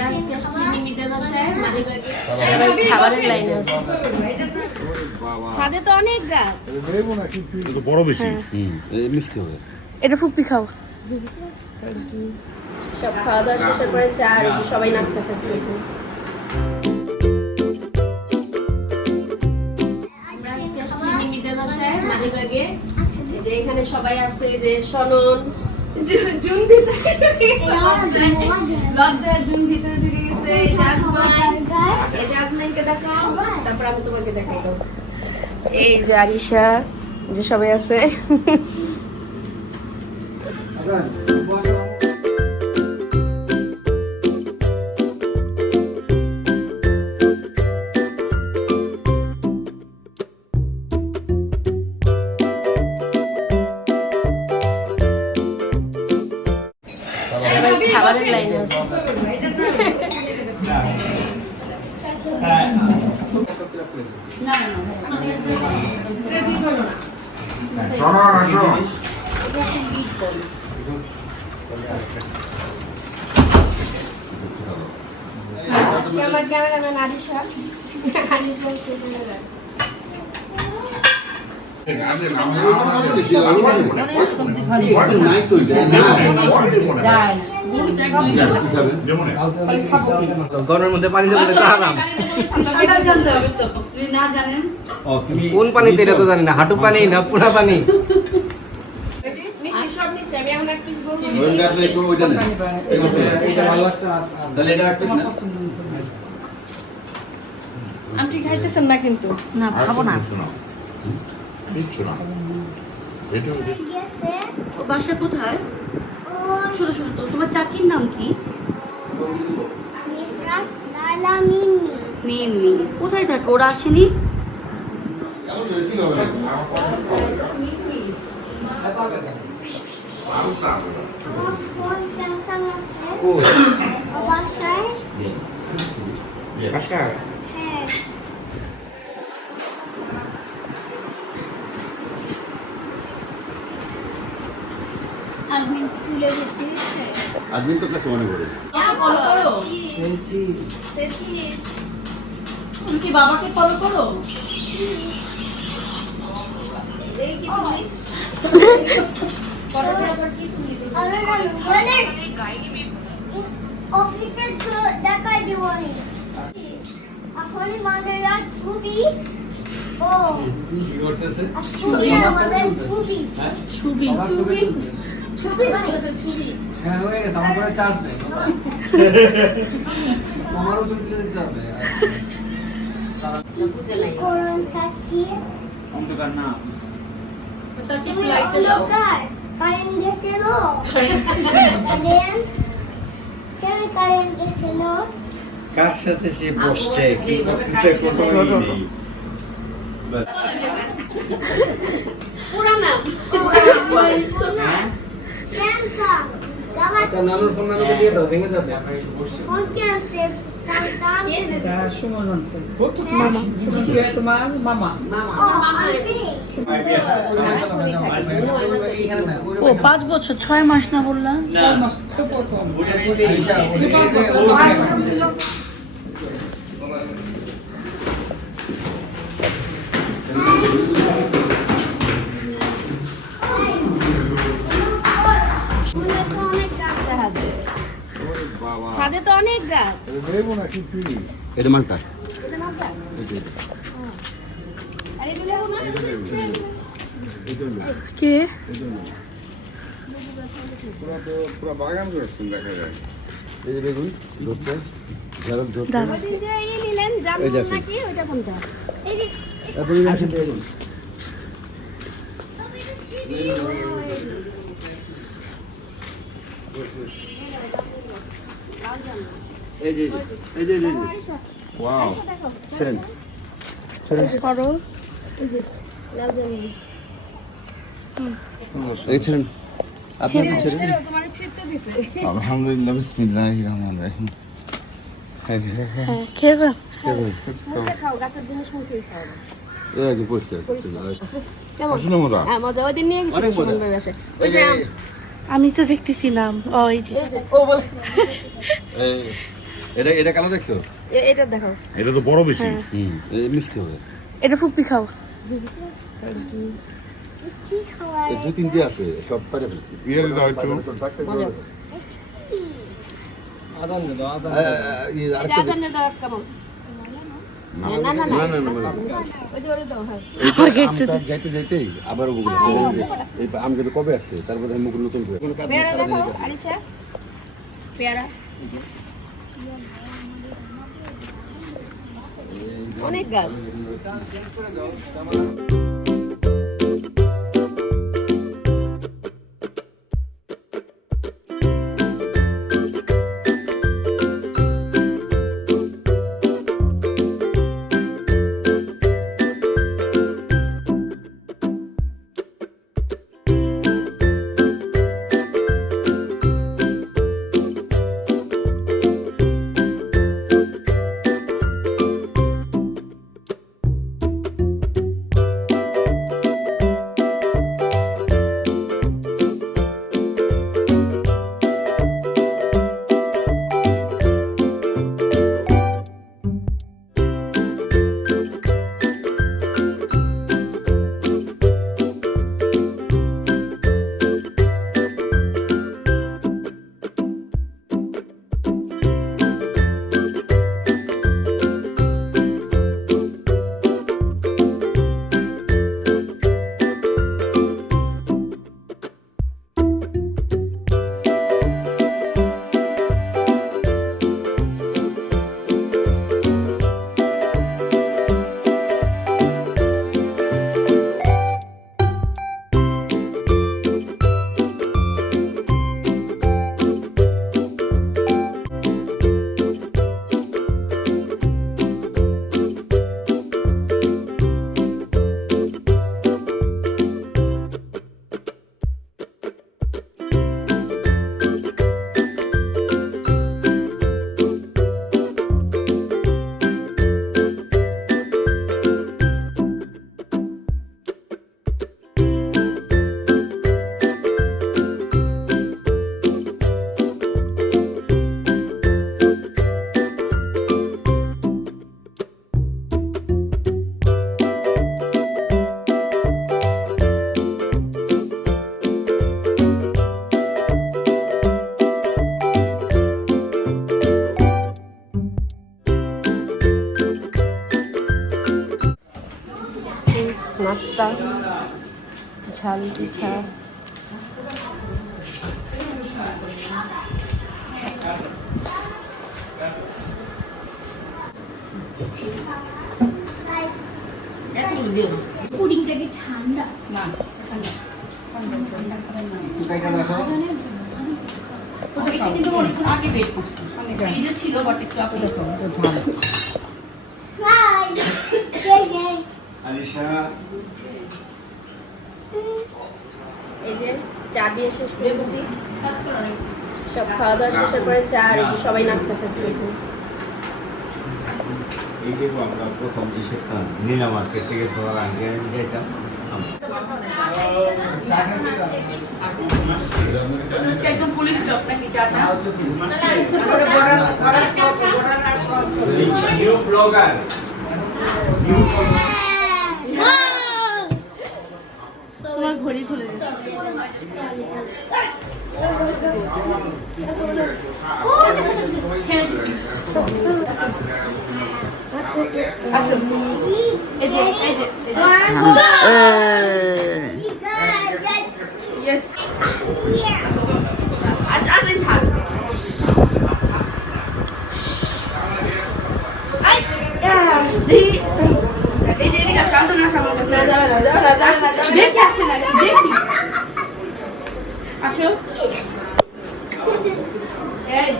আমরা আজকে আসছি নিমিতের বাসায় মালিবাগে খাবারের লাইনে আছে। ছাদে তো অনেক গাছ। এটা তো বড় বেশি। হুম মিষ্টি হবে। এটা ফুপি খাও। সব খাওয়া দাওয়া শেষের পরে চা আর সবাই নাস্তা খাচ্ছে। এখন। আমরা আজকে আসছি নিমিতের বাসায় মালিবাগে যে এখানে সবাই আছে যে সনন জুন ভিতরে ঢুকে গেছে। লজ্জায় লজ্জায় জুন ভিতরে ঢুকে গেছে। এই দেখাও। তারপর আমি তোমাকে দেখাই দেবো। এই যে আরিশা যে সবাই আছে। লাইনে আছে শোনো আসো আমার আরিশা আরিশা হচ্ছে ক্যামেরা। নাই তো গরমের মধ্যে পানি দেবো হারাম। ও তুমি কোন পানিতে এটা তো জানি না হাঁটু পানি না পুরা পানি? না আন্টি খাইতেছেন না কিন্তু। না খাব না কিচ্ছু না। বাসা কোথায়? শোনো শোনো তো তোমার চাচির নাম কি? মিমি। কোথায় থাকে? ওরা আসেনি? আচ্ছা আজমিন তো ক্লাসে মনে করে তুমি কি বাবাকে ফলো করো দেখাই দিব এখন আমাদের ছবি ও কি করতেছে ছবি আমাদের ছবি ছবি ছবি ছবি বানাইছে ছবি হ্যাঁ হয়ে গেছে আমার করে চার্জ নেই আমারও ছবি তুলে দিতে হবে বুঝে চাচি অন্ধকার না চাচি তুমি দাও কারেন্ট গেছিল। কেন কারেন্ট গেছিল? কার সাথে সে বসছে? কি করতেছে কোনো নেই। পুরা স্যামসাং আচ্ছা নানুর ফোন নানুকে দিয়ে দাও ভেঙে যাবে। ফোন কি আনছে? কি হয় তোমার মামা? হয় ও পাঁচ বছর ছয় মাস না বললাম ছয় মাস তো প্রথম। ছাদে তো অনেক গাছ দেবো না কি এটা না কে পুরো বাগান করছেন দেখা যায় এই যে বেগুন ধরতে ঝাড়ক ধরতে এই নিলেন এই জামরুল নাকি ওইটা কোনটা এই যে আসেন বেগুন এই যে এই যে এই যে এই যে ওয়াও আরিশা ছেড়েন করো। এই যে লাল জামরুল এই ছেড়েন আপনি ছেড়েন আলহামদুলিল্লাহ বিসমিল্লাহির রহমানির রহিম। খেয়ে খাও গাছের জিনিস মুছেই খাও। এই আগে পরিষ্কার। কেমন? মজা। হ্যাঁ মজা। ওই দিন নিয়ে গেছি। ওই যে যে আম, তো দেখতেছি নাম ও এই যে। ও বলে এই এটা এটা কালো দেখছ? এটা দেখো এটা তো বড় বেশি। হুম মিষ্টি হবে। এটা ফুপি খাও। দুই তিনটে আছে সব পারে দাও একটু। আজান দাও আজান দে। আজানে দাও এক যাইতে যাইতেই আবার আম কিন্তু কবে আসছে তারপরে মুখ নতুন করে। অনেক গাছ। নাস্তা ঝাল পিঠা। পুডিংটা কি ঠান্ডা। কাইটা দেখো এটা কিন্তু অনেকক্ষণ আগে বের করছি। ফ্রিজে ছিল বাট একটু আপনি দেখো হাই কে কে এই যে চা দিয়ে শেষ করেছি সব খাওয়া দাওয়া শেষের পরে চা আর সবাই নাস্তা খাচ্ছি এখন এই যে আমরা প্রথম যে শিখতাম নীলা মার্কেট থেকে ধরার আগে আমি যাইতাম একদম পুলিশ স্টপ নাকি চাটা নিউ ব্লগার নিউ তোমার ঘড়ি খুলে গেছে ছেড়ে দিচ্ছি। এই যে এই যে এই যে ইয়েস আজ আজ এই ছাড় আই দেখি এই যে এদিকে আসো, আসো না, আসো আমার কাছে। দেখি আসে দেখি। আসো। এই